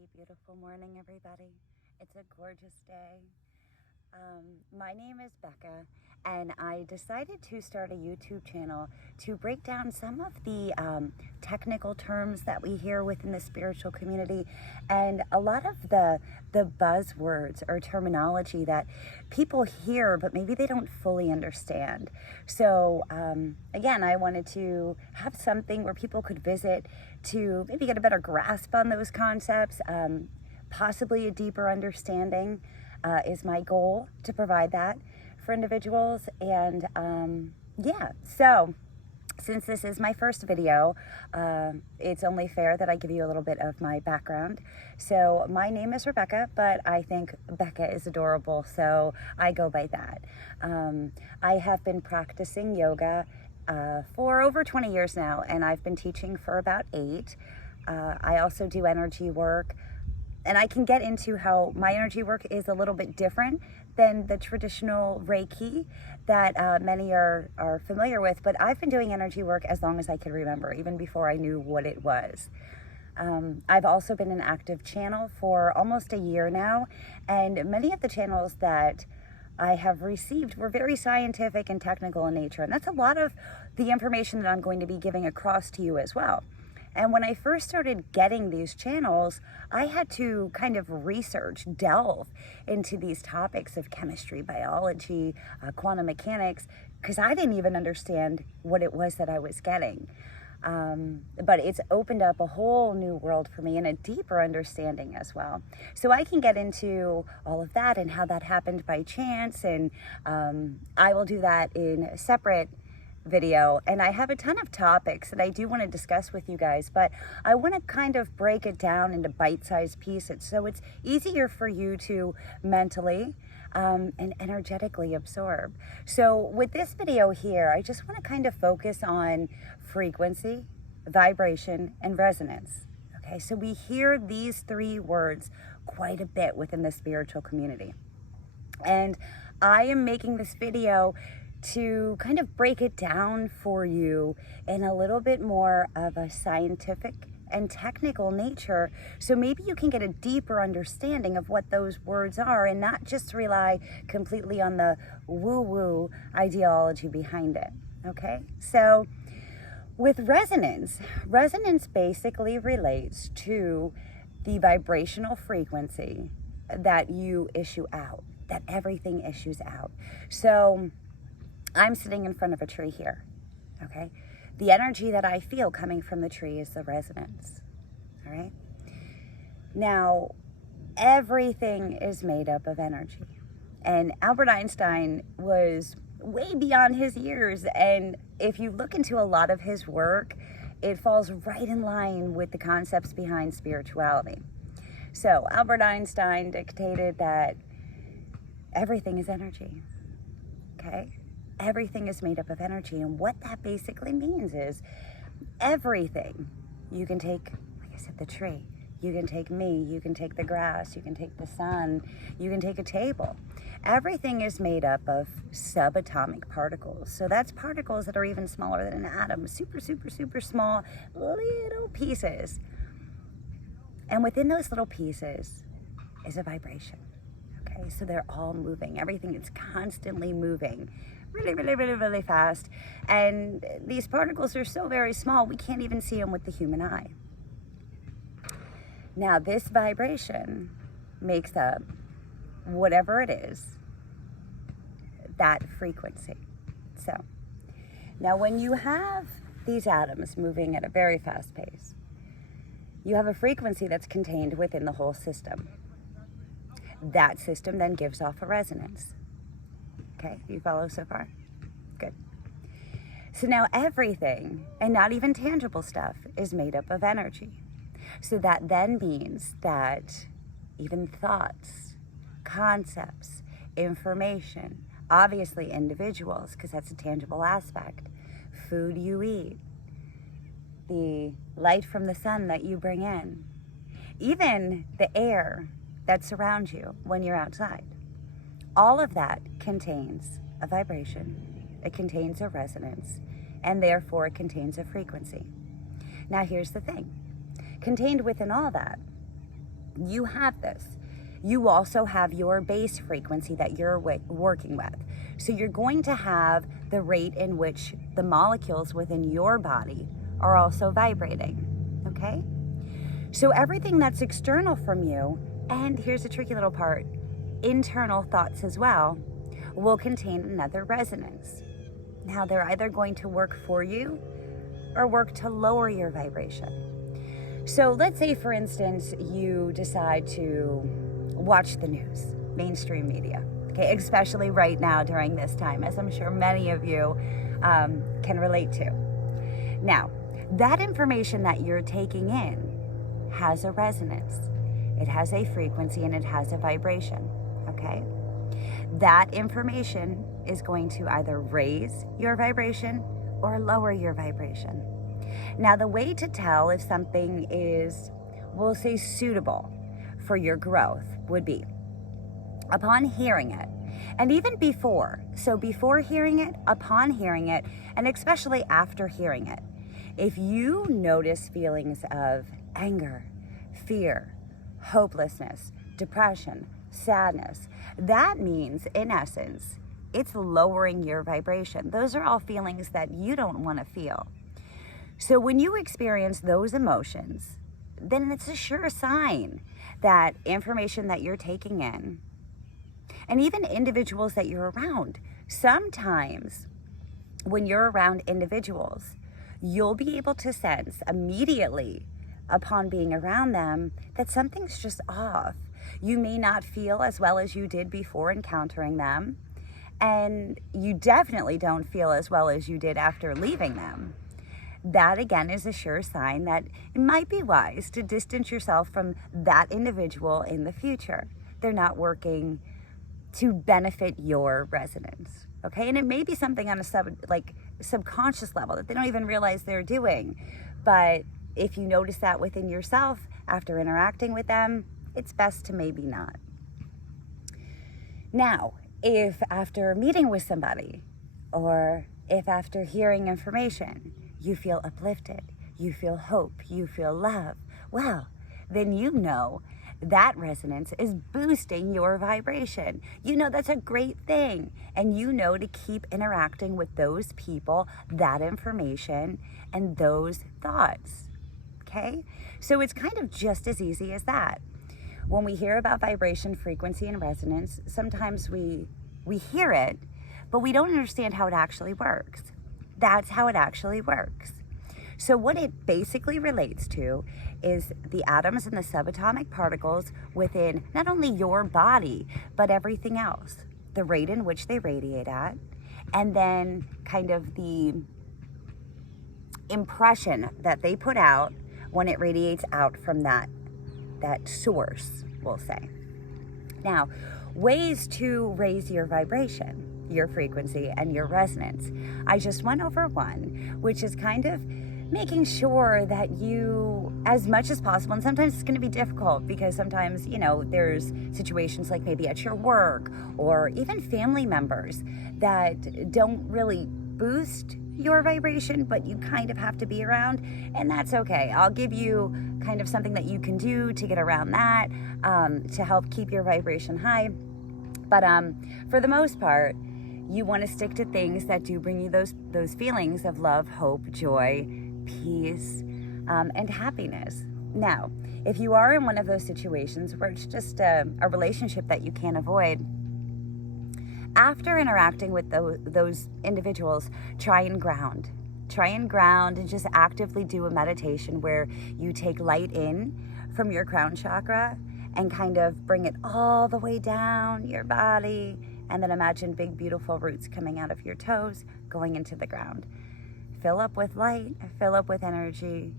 Happy, beautiful morning, everybody. It's a gorgeous day. My name is Becca, and I decided to start a YouTube channel to break down some of the technical terms that we hear within the spiritual community and a lot of the buzzwords or terminology that people hear but maybe they don't fully understand. So again, I wanted to have something where people could visit to maybe get a better grasp on those concepts, possibly a deeper understanding. Is my goal to provide that for individuals. And yeah, so since this is my first video, it's only fair that I give you a little bit of my background. So my name is Rebecca, but I think Becca is adorable, so I go by that. I have been practicing yoga for over 20 years now, and I've been teaching for about 8. I also do energy work. And I can get into how my energy work is a little bit different than the traditional Reiki that many are familiar with. But I've been doing energy work as long as I can remember, even before I knew what it was. I've also been an active channel for almost a year now. And many of the channels that I have received were very scientific and technical in nature. And that's a lot of the information that I'm going to be giving across to you as well. And when I first started getting these channels, I had to kind of delve into these topics of chemistry, biology, quantum mechanics, because I didn't even understand what it was that I was getting. But it's opened up a whole new world for me and a deeper understanding as well. So I can get into all of that and how that happened by chance, and I will do that in a separate video. And I have a ton of topics that I do want to discuss with you guys, but I want to kind of break it down into bite-sized pieces so it's easier for you to mentally and energetically absorb. So with this video here, I just want to kind of focus on frequency, vibration, and resonance. Okay, so we hear these 3 words quite a bit within the spiritual community, and I am making this video to kind of break it down for you in a little bit more of a scientific and technical nature, so maybe you can get a deeper understanding of what those words are and not just rely completely on the woo-woo ideology behind it. Okay, so with resonance basically relates to the vibrational frequency that you issue out, that everything issues out. So I'm sitting in front of a tree here, okay? The energy that I feel coming from the tree is the resonance, all right? Now, everything is made up of energy. And Albert Einstein was way beyond his years, and if you look into a lot of his work, it falls right in line with the concepts behind spirituality. So Albert Einstein dictated that everything is energy, okay? Everything is made up of energy, and what that basically means is everything. You can take, like I said, the tree. You can take me. You can take the grass. You can take the sun. You can take a table. Everything is made up of subatomic particles. So that's particles that are even smaller than an atom. Super, super, super small little pieces. And within those little pieces is a vibration. Okay, so they're all moving. Everything is constantly moving. Really, really, really, really fast. And these particles are so very small, we can't even see them with the human eye. Now, this vibration makes up whatever it is, that frequency. So, now when you have these atoms moving at a very fast pace, you have a frequency that's contained within the whole system. That system then gives off a resonance. Okay, you follow so far? Good. So now everything, and not even tangible stuff, is made up of energy. So that then means that even thoughts, concepts, information, obviously individuals, because that's a tangible aspect, food you eat, the light from the sun that you bring in, even the air that surrounds you when you're outside. All of that contains a vibration, it contains a resonance, and therefore it contains a frequency. Now here's the thing. Contained within all that You have this. You also have your base frequency that you're working with. So you're going to have the rate in which the molecules within your body are also vibrating, okay? So everything that's external from you, and here's a tricky little part, internal thoughts as well, will contain another resonance. Now they're either going to work for you or work to lower your vibration. So let's say, for instance, you decide to watch the news, mainstream media, okay, especially right now during this time, as I'm sure many of you can relate to. Now, that information that you're taking in has a resonance. It has a frequency and it has a vibration, okay? That information is going to either raise your vibration or lower your vibration. Now, the way to tell if something is, we'll say, suitable for your growth would be upon hearing it, and even before. So before hearing it, upon hearing it, and especially after hearing it. If you notice feelings of anger, fear, hopelessness, depression, sadness, that means, in essence, it's lowering your vibration. Those are all feelings that you don't want to feel. So when you experience those emotions, then it's a sure sign that information that you're taking in, and even individuals that you're around, sometimes when you're around individuals, you'll be able to sense immediately upon being around them that something's just off. You may not feel as well as you did before encountering them, and you definitely don't feel as well as you did after leaving them. That again is a sure sign that it might be wise to distance yourself from that individual in the future. They're not working to benefit your resonance, okay? And it may be something on a subconscious level that they don't even realize they're doing. But if you notice that within yourself after interacting with them, it's best to maybe not. Now, if after meeting with somebody, or if after hearing information, you feel uplifted, you feel hope, you feel love, well, then you know that resonance is boosting your vibration. You know that's a great thing. And you know to keep interacting with those people, that information, and those thoughts, okay? So it's kind of just as easy as that. When we hear about vibration, frequency, and resonance, sometimes we hear it, but we don't understand how it actually works. That's how it actually works. So what it basically relates to is the atoms and the subatomic particles within not only your body, but everything else, the rate in which they radiate at, and then kind of the impression that they put out when it radiates out from that source, we'll say. Now, ways to raise your vibration, your frequency, and your resonance. I just went over one, which is kind of making sure that you, as much as possible, and sometimes it's going to be difficult because sometimes, there's situations like maybe at your work or even family members that don't really boost your vibration, but you kind of have to be around, and that's okay. I'll give you kind of something that you can do to get around that, to help keep your vibration high. But for the most part, you want to stick to things that do bring you those feelings of love, hope, joy, peace, and happiness. Now, if you are in one of those situations where it's just a relationship that you can't avoid, after interacting with those individuals, try and ground and just actively do a meditation where you take light in from your crown chakra and kind of bring it all the way down your body, and then imagine big beautiful roots coming out of your toes going into the ground. Fill up with light, fill up with energy,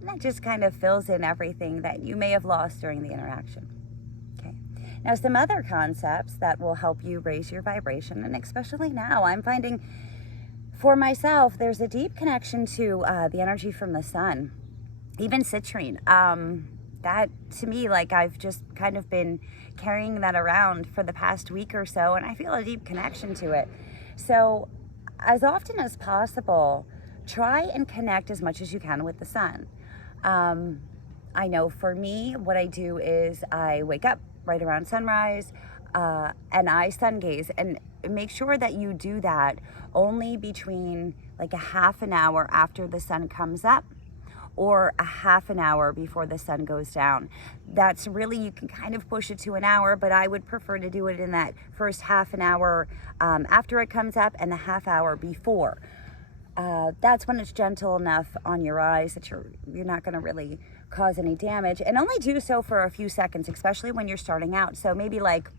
and that just kind of fills in everything that you may have lost during the interaction. Okay. Now, some other concepts that will help you raise your vibration, and especially now, I'm finding for myself, there's a deep connection to the energy from the sun, even citrine. That to me, I've just kind of been carrying that around for the past week or so, and I feel a deep connection to it. So as often as possible, try and connect as much as you can with the sun. I know for me, what I do is I wake up right around sunrise, and I sun gaze, and make sure that you do that only between like a half an hour after the sun comes up or a half an hour before the sun goes down. That's really, you can kind of push it to an hour, but I would prefer to do it in that first half an hour after it comes up and the half hour before. That's when it's gentle enough on your eyes that you're not going to really cause any damage, and only do so for a few seconds, especially when you're starting out. So maybe like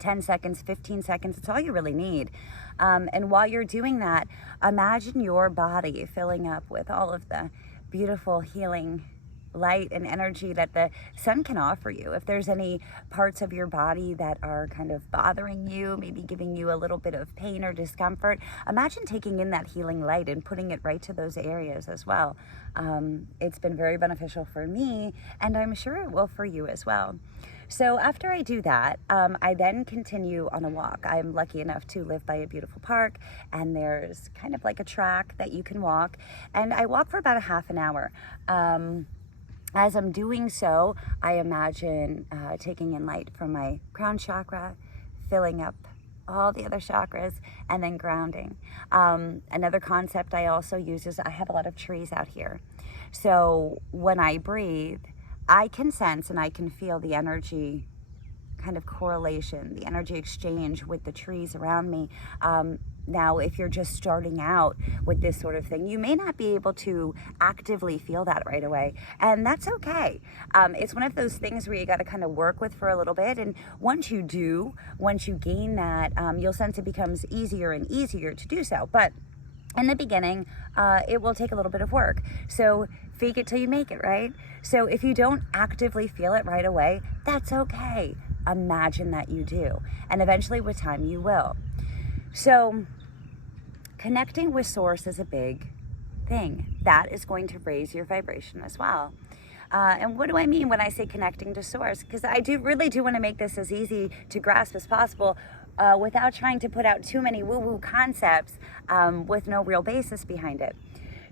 10 seconds, 15 seconds, it's all you really need. And while you're doing that, imagine your body filling up with all of the beautiful healing light and energy that the sun can offer you. If there's any parts of your body that are kind of bothering you, maybe giving you a little bit of pain or discomfort, imagine taking in that healing light and putting it right to those areas as well. It's been very beneficial for me, and I'm sure it will for you as well. So after I do that, I then continue on a walk. I'm lucky enough to live by a beautiful park, and there's kind of like a track that you can walk, and I walk for about a half an hour. As I'm doing so, I imagine taking in light from my crown chakra, filling up all the other chakras, and then grounding. Another concept I also use is I have a lot of trees out here. So when I breathe, I can sense and I can feel the energy kind of correlation, the energy exchange with the trees around me. Now, if you're just starting out with this sort of thing, you may not be able to actively feel that right away, and that's okay. It's one of those things where you got to kind of work with for a little bit, and once you gain that, you'll sense it becomes easier and easier to do so. But in the beginning, it will take a little bit of work. So fake it till you make it, right? So if you don't actively feel it right away, that's okay. Imagine that you do, and eventually with time you will. So connecting with source is a big thing. That is going to raise your vibration as well. And what do I mean when I say connecting to source? Because I really do want to make this as easy to grasp as possible without trying to put out too many woo-woo concepts with no real basis behind it.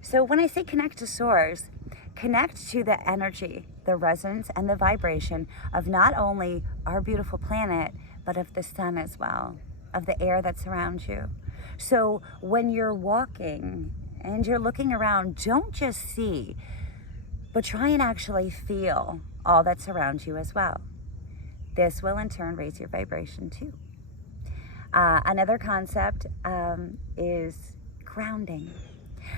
So when I say connect to source, connect to the energy, the resonance, and the vibration of not only our beautiful planet, but of the sun as well, of the air that surrounds you. So when you're walking and you're looking around, don't just see, but try and actually feel all that surrounds you as well. This will in turn raise your vibration too. Another concept is grounding.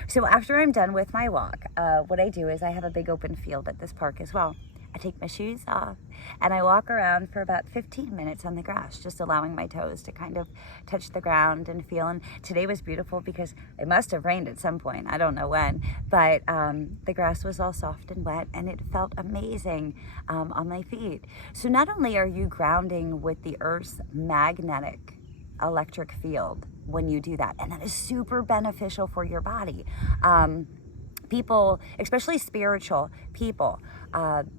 So after I'm done with my walk, what I do is I have a big open field at this park as well. I take my shoes off and I walk around for about 15 minutes on the grass, just allowing my toes to kind of touch the ground and feel. And today was beautiful because it must have rained at some point. I don't know when, but the grass was all soft and wet and it felt amazing on my feet. So not only are you grounding with the Earth's magnetic electric field when you do that, and that is super beneficial for your body. People, especially spiritual people,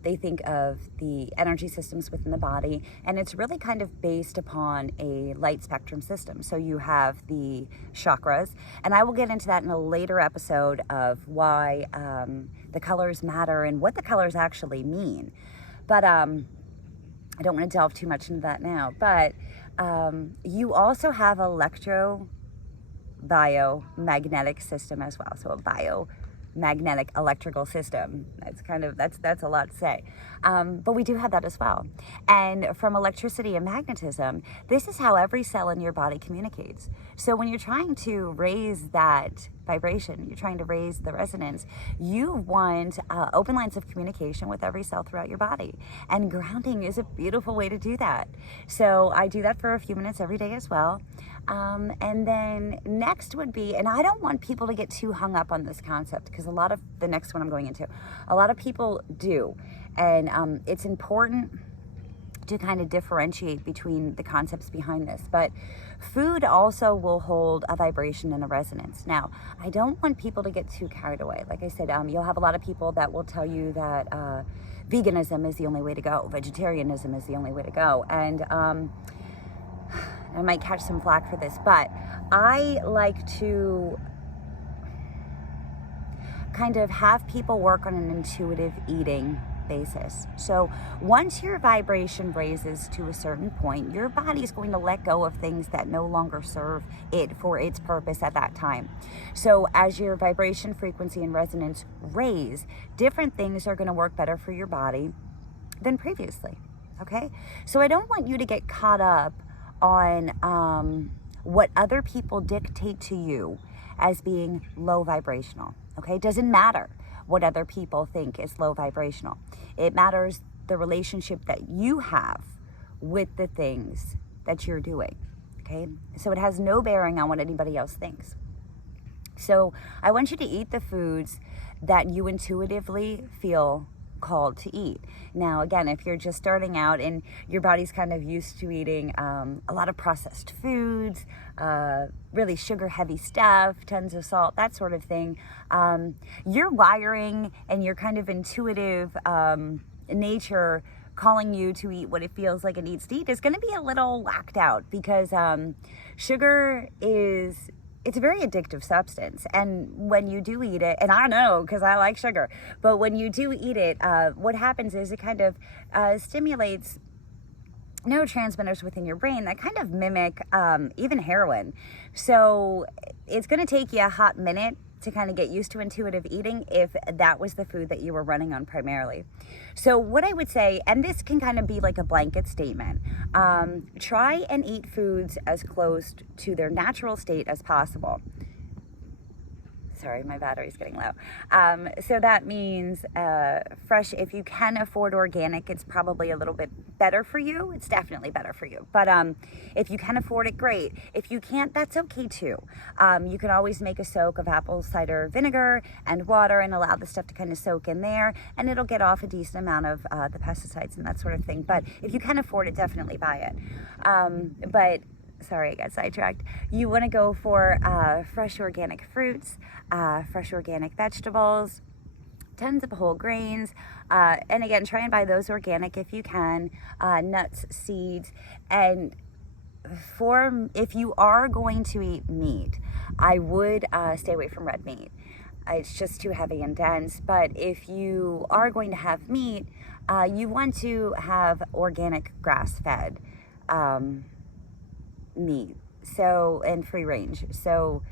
they think of the energy systems within the body, and it's really kind of based upon a light spectrum system. So you have the chakras, and I will get into that in a later episode of why the colors matter and what the colors actually mean. But I don't want to delve too much into that now. But you also have biomagnetic system as well. So a biomagnetic electrical system. That's a lot to say. But we do have that as well. And from electricity and magnetism, this is how every cell in your body communicates. So when you're trying to raise that vibration, you're trying to raise the resonance, you want open lines of communication with every cell throughout your body. And grounding is a beautiful way to do that. So I do that for a few minutes every day as well. And then next would be, and I don't want people to get too hung up on this concept, because a lot of the next one I'm going into, a lot of people do. And it's important to kind of differentiate between the concepts behind this. But food also will hold a vibration and a resonance. Now, I don't want people to get too carried away. Like I said, you'll have a lot of people that will tell you that veganism is the only way to go. Vegetarianism is the only way to go. And I might catch some flack for this, but I like to kind of have people work on an intuitive eating basis. So once your vibration raises to a certain point, your body is going to let go of things that no longer serve it for its purpose at that time. So as your vibration, frequency, and resonance raise, different things are going to work better for your body than previously. Okay? So I don't want you to get caught up on what other people dictate to you as being low vibrational. Okay? It doesn't matter what other people think is low vibrational. It matters the relationship that you have with the things that you're doing. Okay? So it has no bearing on what anybody else thinks. So I want you to eat the foods that you intuitively feel called to eat. Now, again, if you're just starting out and your body's kind of used to eating a lot of processed foods, really sugar-heavy stuff, tons of salt, that sort of thing, your wiring and your kind of intuitive nature calling you to eat what it feels like it needs to eat is going to be a little whacked out, because sugar it's a very addictive substance. And when you do eat it, and I know because I like sugar, but when you do eat it, what happens is it kind of stimulates neurotransmitters within your brain that kind of mimic even heroin. So it's going to take you a hot minute to kind of get used to intuitive eating if that was the food that you were running on primarily. So what I would say, and this can kind of be like a blanket statement, try and eat foods as close to their natural state as possible. Sorry, my battery's getting low. So that means fresh. If you can afford organic, it's probably a little bit better for you. It's definitely better for you. But if you can afford it, great. If you can't, that's okay too. You can always make a soak of apple cider vinegar and water and allow the stuff to kind of soak in there, and it'll get off a decent amount of the pesticides and that sort of thing. But if you can afford it, definitely buy it. But sorry, I got sidetracked. You want to go for fresh organic fruits, fresh organic vegetables, tons of whole grains, and again, try and buy those organic if you can, nuts, seeds, and if you are going to eat meat, I would stay away from red meat. It's just too heavy and dense. But if you are going to have meat, you want to have organic grass-fed meat, so, and free range. So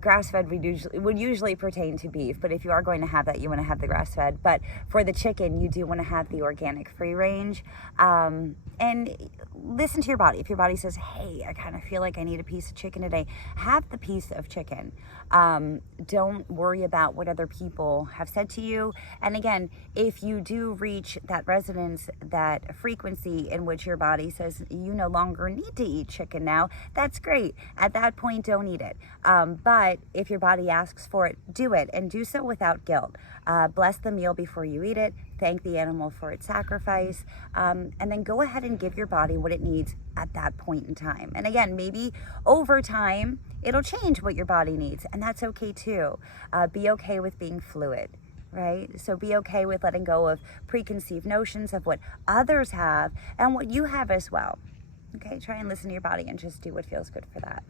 grass-fed would usually pertain to beef, but if you are going to have that, you want to have the grass-fed. But for the chicken, you do want to have the organic free range. And listen to your body. If your body says, hey, I kind of feel like I need a piece of chicken today, have the piece of chicken. Don't worry about what other people have said to you. And again, if you do reach that resonance, that frequency in which your body says you no longer need to eat chicken now, that's great. At that point, don't eat it. But if your body asks for it, do it, and do so without guilt. Bless the meal before you eat it. Thank the animal for its sacrifice, and then go ahead and give your body what it needs at that point in time. And again, maybe over time, it'll change what your body needs, and that's okay too. Be okay with being fluid, right? So be okay with letting go of preconceived notions of what others have and what you have as well. Okay, try and listen to your body and just do what feels good for that.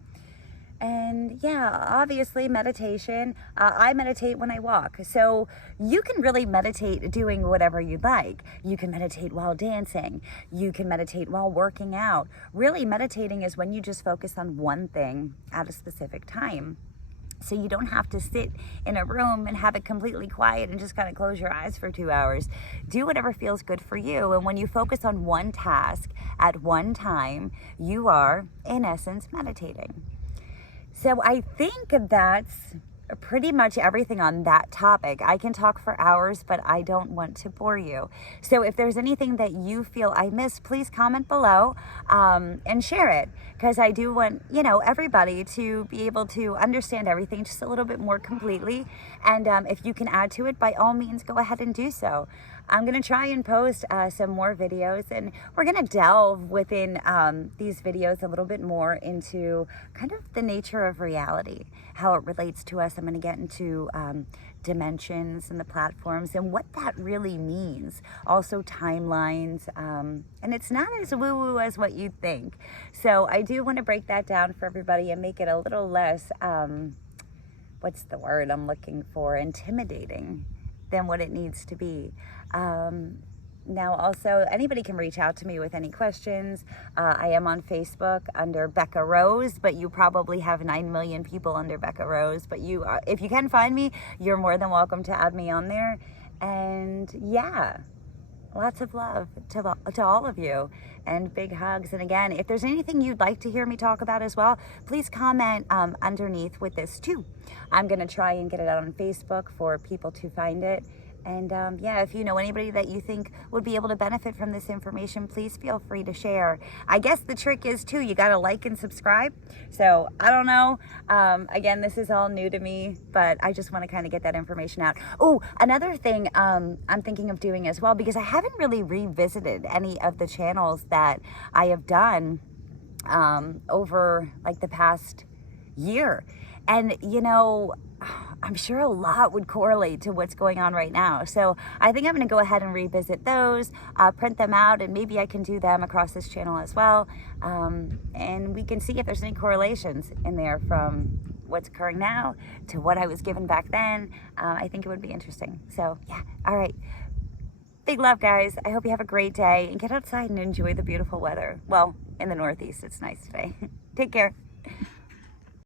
And yeah, obviously meditation. I meditate when I walk. So you can really meditate doing whatever you'd like. You can meditate while dancing. You can meditate while working out. Really, meditating is when you just focus on one thing at a specific time. So you don't have to sit in a room and have it completely quiet and just kind of close your eyes for 2 hours. Do whatever feels good for you. And when you focus on one task at one time, you are, in essence, meditating. So I think that's pretty much everything on that topic. I can talk for hours, but I don't want to bore you. So if there's anything that you feel I missed, please comment below and share it, because I do want, everybody to be able to understand everything just a little bit more completely. And if you can add to it, by all means, go ahead and do so. I'm going to try and post some more videos, and we're going to delve within these videos a little bit more into kind of the nature of reality, how it relates to us. I'm going to get into dimensions and the platforms and what that really means. Also timelines, and it's not as woo-woo as what you think. So I do want to break that down for everybody and make it a little less, what's the word I'm looking for, intimidating. than what it needs to be. Now also, anybody can reach out to me with any questions. I am on Facebook under Becca Rose, but you probably have 9 million people under Becca Rose. But you, if you can find me, you're more than welcome to add me on there. And yeah, lots of love to all of you, and big hugs. And again, if there's anything you'd like to hear me talk about as well, please comment underneath with this too. I'm going to try and get it out on Facebook for people to find it. And yeah, if you know anybody that you think would be able to benefit from this information, please feel free to share. I guess the trick is too, you got to like and subscribe. So I don't know. Again, this is all new to me, but I just want to kind of get that information out. Oh, another thing I'm thinking of doing as well, because I haven't really revisited any of the channels that I have done over like the past year. And, you know, I'm sure a lot would correlate to what's going on right now. So I think I'm going to go ahead and revisit those, print them out, and maybe I can do them across this channel as well. And we can see if there's any correlations in there from what's occurring now to what I was given back then. I think it would be interesting. So yeah, all right. Big love, guys. I hope you have a great day and get outside and enjoy the beautiful weather. Well, in the Northeast, it's nice today. Take care.